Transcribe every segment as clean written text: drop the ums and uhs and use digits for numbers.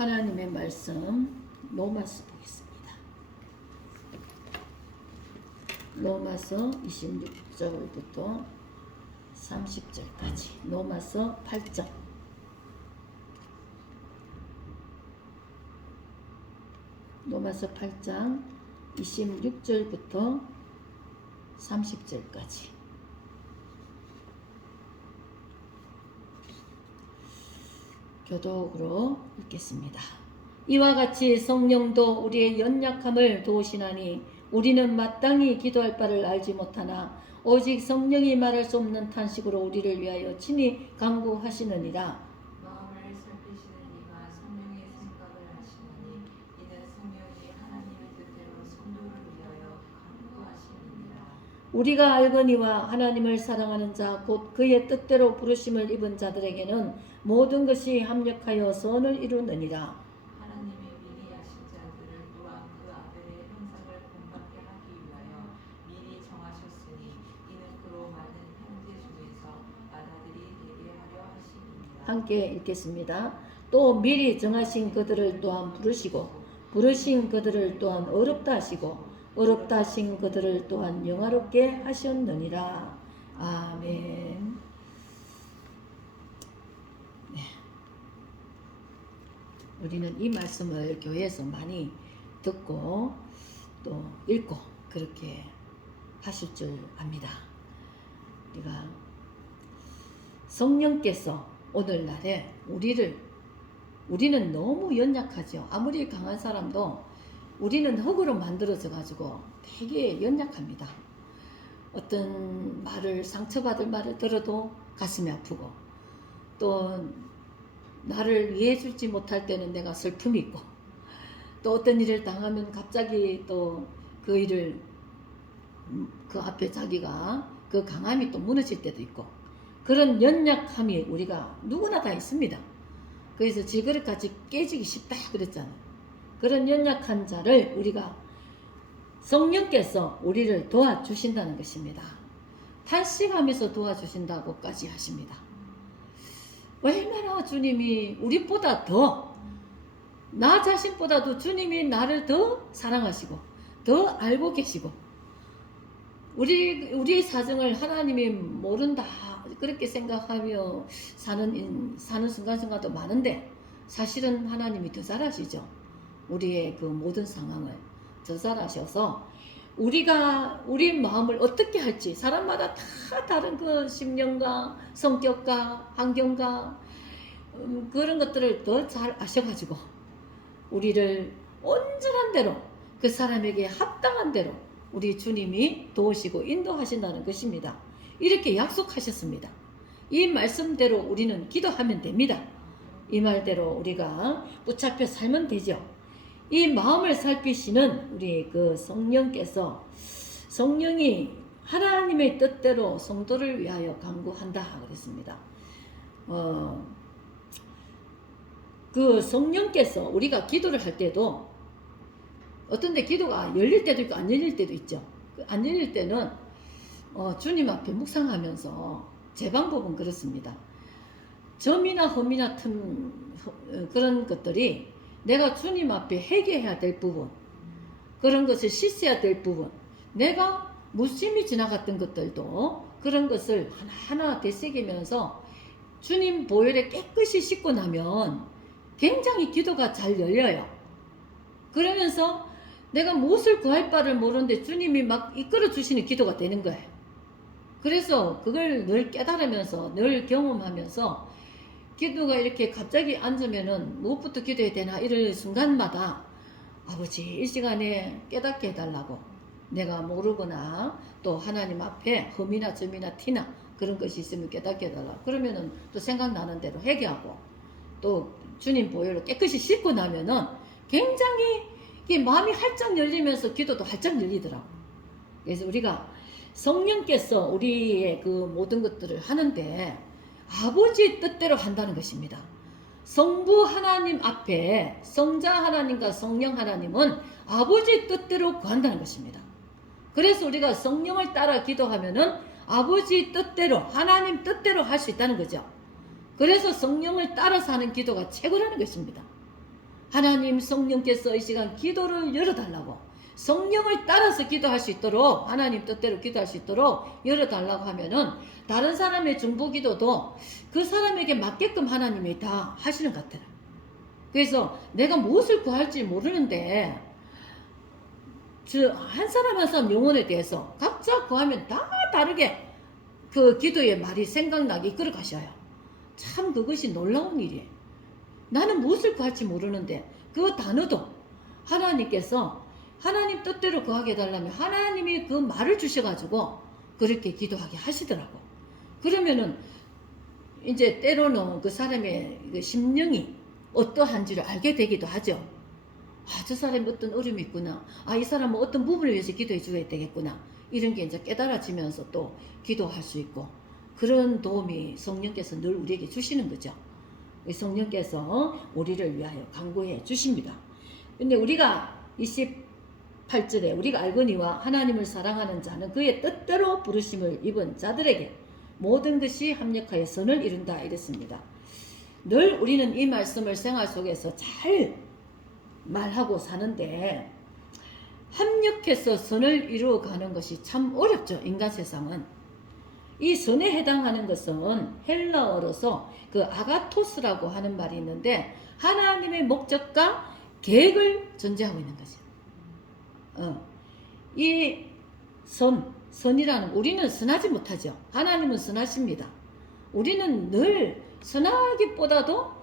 하나님의 말씀 로마서 보겠습니다. 로마서 26절부터 30절까지 로마서 8장 로마서 8장 26절부터 30절까지 교독으로 읽겠습니다. 이와 같이 성령도 우리의 연약함을 도우시나니 우리는 마땅히 기도할 바를 알지 못하나 오직 성령이 말할 수 없는 탄식으로 우리를 위하여 친히 간구하시느니라. 마음을 살피시는 이가 성령의 생각을 하시나니 이는 성령이 하나님의 뜻대로 성도를 위하여 간구하시느니라. 우리가 알거니와 하나님을 사랑하는 자 곧 그의 뜻대로 부르심을 입은 자들에게는 모든 것이 합력하여 선을 이루느니라. 하나님의 미리 하신 자들을 또한 그 아들의 형상을 본받게 하기 위하여 미리 정하셨으니 이는 그로 많은 형제 중에서 아들이 되게 하려 하심이니라. 함께 읽겠습니다. 또 미리 정하신 그들을 또한 부르시고 부르신 그들을 또한 어렵다 하시고 어렵다 하신 그들을 또한 영화롭게 하셨느니라. 아멘. 네. 우리는 이 말씀을 교회에서 많이 듣고 또 읽고 그렇게 하실 줄 압니다. 우리가 성령께서 오늘날에 우리는 너무 연약하죠. 아무리 강한 사람도 우리는 흙으로 만들어져 가지고 되게 연약합니다. 어떤 말을 상처받을 말을 들어도 가슴이 아프고 또 나를 이해해 주지 못할 때는 내가 슬픔이 있고 또 어떤 일을 당하면 갑자기 또 그 일을 그 앞에 자기가 그 강함이 또 무너질 때도 있고 그런 연약함이 우리가 누구나 다 있습니다. 그래서 질그릇같이 깨지기 쉽다 그랬잖아요. 그런 연약한 자를 우리가 성령께서 우리를 도와주신다는 것입니다. 탄식하면서 도와주신다고까지 하십니다. 얼마나 주님이 우리보다 더 나 자신보다도 주님이 나를 더 사랑하시고 더 알고 계시고 우리의 사정을 하나님이 모른다 그렇게 생각하며 사는 순간순간도 많은데 사실은 하나님이 더 잘 아시죠. 우리의 그 모든 상황을 더 잘 아셔서 우리 마음을 어떻게 할지 사람마다 다 다른 그 심령과 성격과 환경과 그런 것들을 더 잘 아셔가지고 우리를 온전한 대로 그 사람에게 합당한 대로 우리 주님이 도우시고 인도하신다는 것입니다. 이렇게 약속하셨습니다. 이 말씀대로 우리는 기도하면 됩니다. 이 말대로 우리가 붙잡혀 살면 되죠. 이 마음을 살피시는 우리 그 성령께서 성령이 하나님의 뜻대로 성도를 위하여 간구한다 그랬습니다. 그 성령께서 우리가 기도를 할 때도 어떤 데 기도가 열릴 때도 있고 안 열릴 때도 있죠. 안 열릴 때는 주님 앞에 묵상하면서 제 방법은 그렇습니다. 점이나 흠이나 그런 것들이 내가 주님 앞에 회개해야 될 부분 그런 것을 씻어야 될 부분 내가 무심히 지나갔던 것들도 그런 것을 하나하나 되새기면서 주님 보혈에 깨끗이 씻고 나면 굉장히 기도가 잘 열려요. 그러면서 내가 무엇을 구할 바를 모르는데 주님이 막 이끌어 주시는 기도가 되는 거예요. 그래서 그걸 늘 깨달으면서 늘 경험하면서 기도가 이렇게 갑자기 앉으면은 무엇부터 기도해야 되나 이럴 순간마다 아버지 이 시간에 깨닫게 해달라고 내가 모르거나 또 하나님 앞에 흠이나 점이나 티나 그런 것이 있으면 깨닫게 해달라고 그러면은 또 생각나는 대로 회개하고 또 주님 보혈로 깨끗이 씻고 나면은 굉장히 마음이 활짝 열리면서 기도도 활짝 열리더라고. 그래서 우리가 성령께서 우리의 그 모든 것들을 하는데 아버지 뜻대로 한다는 것입니다. 성부 하나님 앞에 성자 하나님과 성령 하나님은 아버지 뜻대로 구한다는 것입니다. 그래서 우리가 성령을 따라 기도하면은 아버지 뜻대로 하나님 뜻대로 할 수 있다는 거죠. 그래서 성령을 따라서 하는 기도가 최고라는 것입니다. 하나님 성령께서 이 시간 기도를 열어달라고, 성령을 따라서 기도할 수 있도록, 하나님 뜻대로 기도할 수 있도록 열어달라고 하면은 다른 사람의 중보기도도 그 사람에게 맞게끔 하나님이 다 하시는 것 같아요. 그래서 내가 무엇을 구할지 모르는데 한 사람 한 사람 영혼에 대해서 각자 구하면 다 다르게 그 기도의 말이 생각나게 이끌어 가셔요. 참 그것이 놀라운 일이에요. 나는 무엇을 구할지 모르는데 그 단어도 하나님께서 하나님 뜻대로 구하게 해달라면 하나님이 그 말을 주셔가지고 그렇게 기도하게 하시더라고. 그러면은 이제 때로는 그 사람의 그 심령이 어떠한지를 알게 되기도 하죠. 아, 저 사람이 어떤 어려움이 있구나. 아, 이 사람은 어떤 부분을 위해서 기도해 줘야 되겠구나. 이런 게 이제 깨달아지면서 또 기도할 수 있고, 그런 도움이 성령께서 늘 우리에게 주시는 거죠. 성령께서 우리를 위하여 간구해 주십니다. 근데 우리가 28절에 우리가 알거니와 하나님을 사랑하는 자는 그의 뜻대로 부르심을 입은 자들에게 모든 것이 합력하여 선을 이룬다 이랬습니다. 늘 우리는 이 말씀을 생활 속에서 잘 말하고 사는데 합력해서 선을 이루어가는 것이 참 어렵죠. 인간 세상은. 이 선에 해당하는 것은 헬라어로서 그 아가토스라고 하는 말이 있는데 하나님의 목적과 계획을 전제하고 있는 거죠. 이 선이라는, 우리는 선하지 못하죠. 하나님은 선하십니다. 우리는 늘 선하기보다도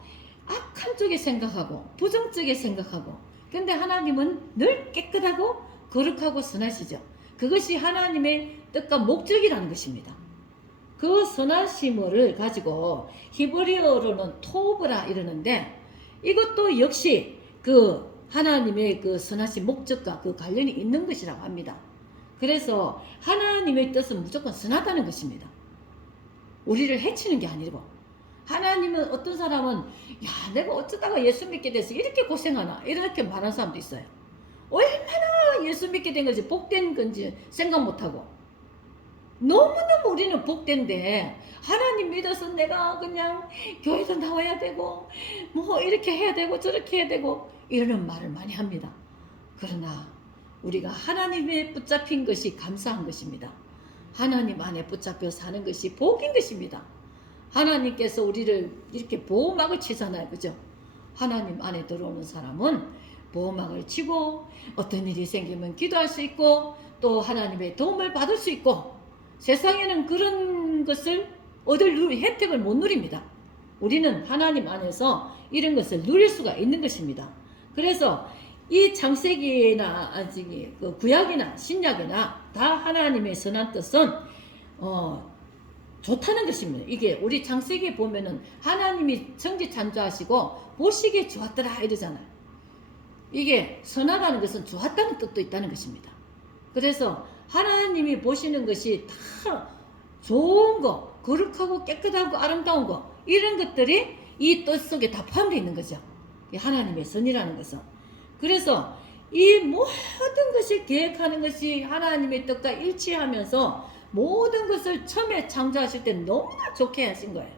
악한 쪽에 생각하고 부정적에 생각하고, 근데 하나님은 늘 깨끗하고 거룩하고 선하시죠. 그것이 하나님의 뜻과 목적이라는 것입니다. 그 선하심을 가지고 히브리어로는 토브라 이러는데, 이것도 역시 그 하나님의 그 선하신 목적과 그 관련이 있는 것이라고 합니다. 그래서 하나님의 뜻은 무조건 선하다는 것입니다. 우리를 해치는 게 아니고, 하나님은 어떤 사람은 야, 내가 어쩌다가 예수 믿게 돼서 이렇게 고생하나 이렇게 말하는 사람도 있어요. 얼마나 예수 믿게 된 건지 복된 건지 생각 못하고, 너무너무 우리는 복된데 하나님 믿어서 내가 그냥 교회도 나와야 되고 뭐 이렇게 해야 되고 저렇게 해야 되고 이러는 말을 많이 합니다. 그러나 우리가 하나님에 붙잡힌 것이 감사한 것입니다. 하나님 안에 붙잡혀 사는 것이 복인 것입니다. 하나님께서 우리를 이렇게 보호막을 치잖아요. 그죠? 하나님 안에 들어오는 사람은 보호막을 치고 어떤 일이 생기면 기도할 수 있고 또 하나님의 도움을 받을 수 있고, 세상에는 그런 것을 얻을 혜택을 못 누립니다. 우리는 하나님 안에서 이런 것을 누릴 수가 있는 것입니다. 그래서 이 창세기나 아직 그 구약이나 신약이나 다 하나님의 선한 뜻은 좋다는 것입니다. 이게 우리 창세기에 보면은 하나님이 천지 창조하시고 보시기에 좋았더라 이러잖아요. 이게 선하다는 것은 좋았다는 뜻도 있다는 것입니다. 그래서 하나님이 보시는 것이 다 좋은 거, 거룩하고 깨끗하고 아름다운 거, 이런 것들이 이 뜻 속에 다 포함되어 있는 거죠. 이 하나님의 선이라는 것은. 그래서 이 모든 것을 계획하는 것이 하나님의 뜻과 일치하면서 모든 것을 처음에 창조하실 때 너무나 좋게 하신 거예요.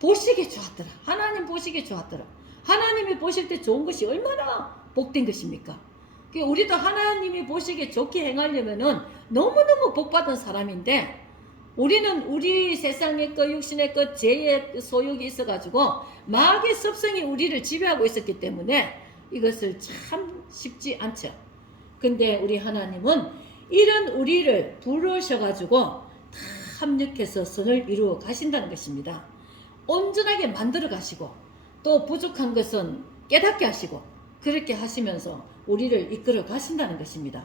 보시기에 좋았더라. 하나님 보시기에 좋았더라. 하나님이 보실 때 좋은 것이 얼마나 복된 것입니까? 우리도 하나님이 보시기에 좋게 행하려면은 너무너무 복받은 사람인데, 우리는 우리 세상의 것, 육신의 것, 죄의 소욕이 있어가지고 마귀의 습성이 우리를 지배하고 있었기 때문에 이것을 참 쉽지 않죠. 근데 우리 하나님은 이런 우리를 부르셔가지고 다 합력해서 선을 이루어 가신다는 것입니다. 온전하게 만들어 가시고 또 부족한 것은 깨닫게 하시고 그렇게 하시면서 우리를 이끌어 가신다는 것입니다.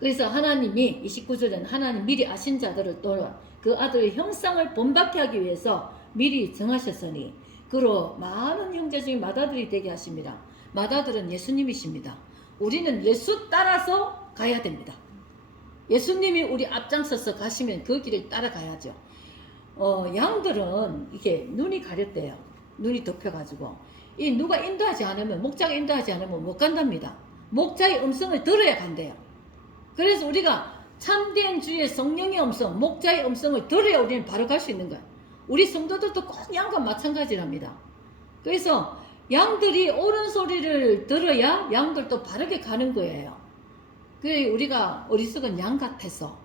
그래서 하나님이 29절에는 하나님 미리 아신 자들을 또 그 아들의 형상을 본받게 하기 위해서 미리 정하셨으니 그로 많은 형제 중에 맏아들이 되게 하십니다. 맏아들은 예수님이십니다. 우리는 예수 따라서 가야 됩니다. 예수님이 우리 앞장서서 가시면 그 길을 따라가야죠. 양들은 이게 눈이 가렸대요. 눈이 덮여가지고 이 누가 인도하지 않으면, 목자가 인도하지 않으면 못 간답니다. 목자의 음성을 들어야 간대요. 그래서 우리가 참된 주의 성령의 음성, 목자의 음성을 들어야 우리는 바로 갈 수 있는 거예요. 우리 성도들도 꼭 양과 마찬가지랍니다. 그래서 양들이 옳은 소리를 들어야 양들도 바르게 가는 거예요. 그래 우리가 어리석은 양 같아서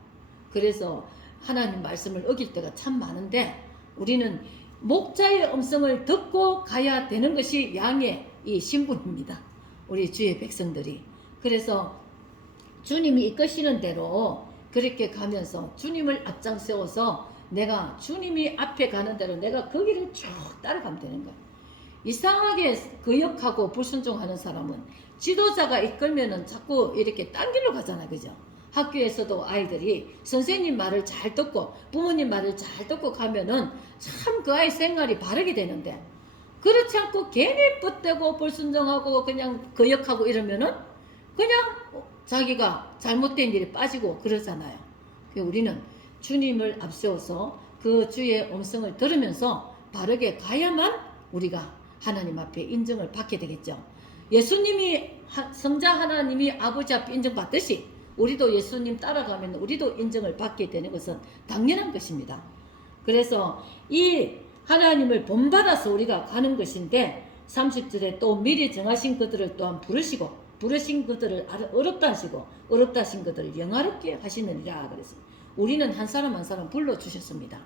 그래서 하나님 말씀을 어길 때가 참 많은데 우리는 목자의 음성을 듣고 가야 되는 것이 양의 이 신분입니다. 우리 주의 백성들이. 그래서 주님이 이끄시는 대로 그렇게 가면서 주님을 앞장세워서 내가 주님이 앞에 가는 대로 내가 그 길을 쭉 따라가면 되는 거예요. 이상하게 거역하고 불순종하는 사람은 지도자가 이끌면은 자꾸 이렇게 딴 길로 가잖아, 그죠? 학교에서도 아이들이 선생님 말을 잘 듣고 부모님 말을 잘 듣고 가면은 참 그 아이 생활이 바르게 되는데 그렇지 않고 괜히 뻗대고 불순종하고 그냥 거역하고 이러면은 그냥 자기가 잘못된 일에 빠지고 그러잖아요. 우리는 주님을 앞세워서 그 주의 음성을 들으면서 바르게 가야만 우리가 하나님 앞에 인정을 받게 되겠죠. 예수님이 성자 하나님이 아버지 앞에 인정받듯이 우리도 예수님 따라가면 우리도 인정을 받게 되는 것은 당연한 것입니다. 그래서 이 하나님을 본받아서 우리가 가는 것인데 30절에 또 미리 정하신 그들을 또한 부르신 그들을 어렵다 하시고 어렵다 하신 그들을 영화롭게 하시느니라. 그래서 우리는 한 사람 한 사람 불러주셨습니다.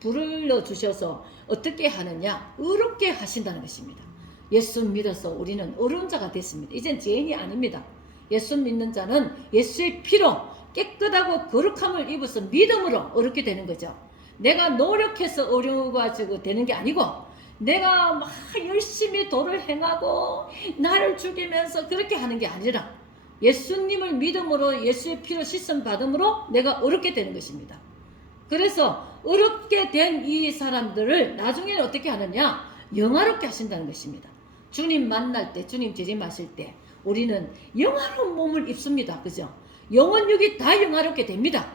불러주셔서 어떻게 하느냐? 의롭게 하신다는 것입니다. 예수 믿어서 우리는 어려운 자가 됐습니다. 이젠 죄인이 아닙니다. 예수 믿는 자는 예수의 피로 깨끗하고 거룩함을 입어서 믿음으로 어렵게 되는 거죠. 내가 노력해서 어려워가지고 되는 게 아니고 내가 막 열심히 도를 행하고 나를 죽이면서 그렇게 하는 게 아니라 예수님을 믿음으로 예수의 피로 씻음 받음으로 내가 어렵게 되는 것입니다. 그래서 어렵게 된 이 사람들을 나중에는 어떻게 하느냐? 영화롭게 하신다는 것입니다. 주님 만날 때, 주님 재림하실 때 우리는 영화로운 몸을 입습니다. 그죠? 영혼 육이 다 영화롭게 됩니다.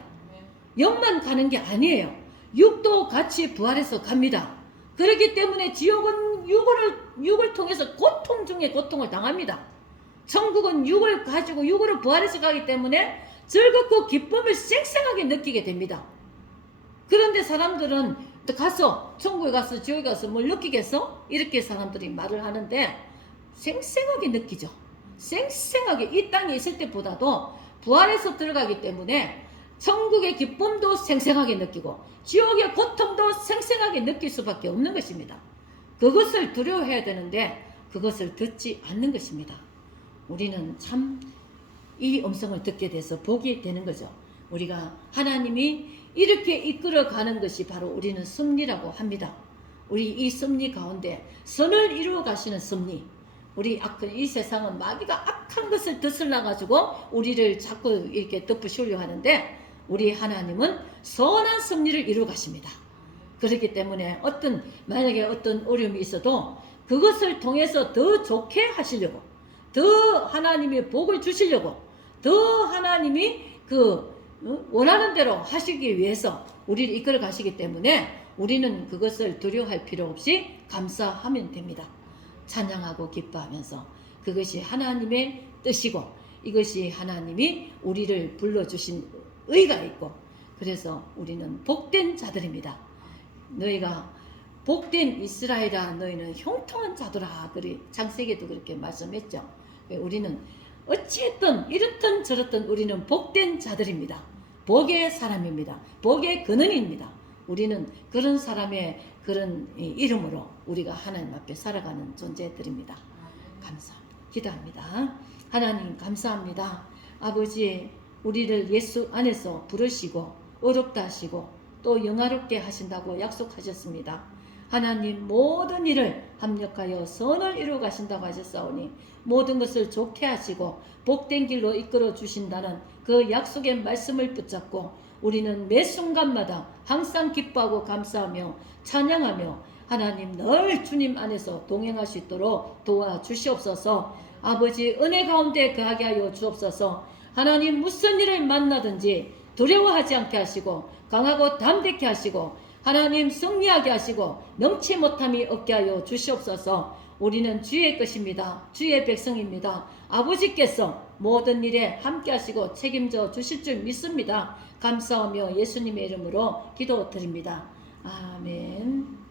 영만 가는 게 아니에요. 육도 같이 부활해서 갑니다. 그렇기 때문에 지옥은 육을 통해서 고통 중에 고통을 당합니다. 천국은 육을 가지고 육으로 부활해서 가기 때문에 즐겁고 기쁨을 쌩쌩하게 느끼게 됩니다. 그런데 사람들은 가서 천국에 가서 지옥에 가서 뭘 느끼겠어? 이렇게 사람들이 말을 하는데 쌩쌩하게 느끼죠. 쌩쌩하게 이 땅에 있을 때보다도 부활해서 들어가기 때문에 천국의 기쁨도 생생하게 느끼고 지옥의 고통도 생생하게 느낄 수밖에 없는 것입니다. 그것을 두려워해야 되는데 그것을 듣지 않는 것입니다. 우리는 참 이 음성을 듣게 돼서 복이 되는 거죠. 우리가 하나님이 이렇게 이끌어가는 것이 바로 우리는 섭리라고 합니다. 우리 이 섭리 가운데 선을 이루어 가시는 섭리. 우리 이 세상은 마귀가 악한 것을 드슬러 가지고 우리를 자꾸 이렇게 덮으시려 하는데 우리 하나님은 선한 섭리를 이루어 가십니다. 그렇기 때문에 만약에 어떤 어려움이 있어도 그것을 통해서 더 좋게 하시려고, 더 하나님이 복을 주시려고, 더 하나님이 원하는 대로 하시기 위해서 우리를 이끌어 가시기 때문에 우리는 그것을 두려워할 필요 없이 감사하면 됩니다. 찬양하고 기뻐하면서 그것이 하나님의 뜻이고 이것이 하나님이 우리를 불러주신 의가 있고 그래서 우리는 복된 자들입니다. 너희가 복된 이스라엘아 너희는 형통한 자들아. 그리 창세기도 그렇게 말씀했죠. 우리는 어찌했든 이렇든 저렇든 우리는 복된 자들입니다. 복의 사람입니다. 복의 근원입니다. 우리는 그런 사람의 그런 이름으로 우리가 하나님 앞에 살아가는 존재들입니다. 감사합니다. 기도합니다. 하나님 감사합니다. 아버지 우리를 예수 안에서 부르시고 어렵다 하시고 또 영화롭게 하신다고 약속하셨습니다. 하나님 모든 일을 합력하여 선을 이루어 가신다고 하셨사오니 모든 것을 좋게 하시고 복된 길로 이끌어 주신다는 그 약속의 말씀을 붙잡고 우리는 매 순간마다 항상 기뻐하고 감사하며 찬양하며 하나님 늘 주님 안에서 동행할 수 있도록 도와주시옵소서. 아버지 은혜 가운데 거하게 하여 주옵소서. 하나님 무슨 일을 만나든지 두려워하지 않게 하시고 강하고 담대케 하시고 하나님 승리하게 하시고 넘치 못함이 없게 하여 주시옵소서. 우리는 주의 것입니다. 주의 백성입니다. 아버지께서 모든 일에 함께 하시고 책임져 주실 줄 믿습니다. 감사하며 예수님의 이름으로 기도드립니다. 아멘.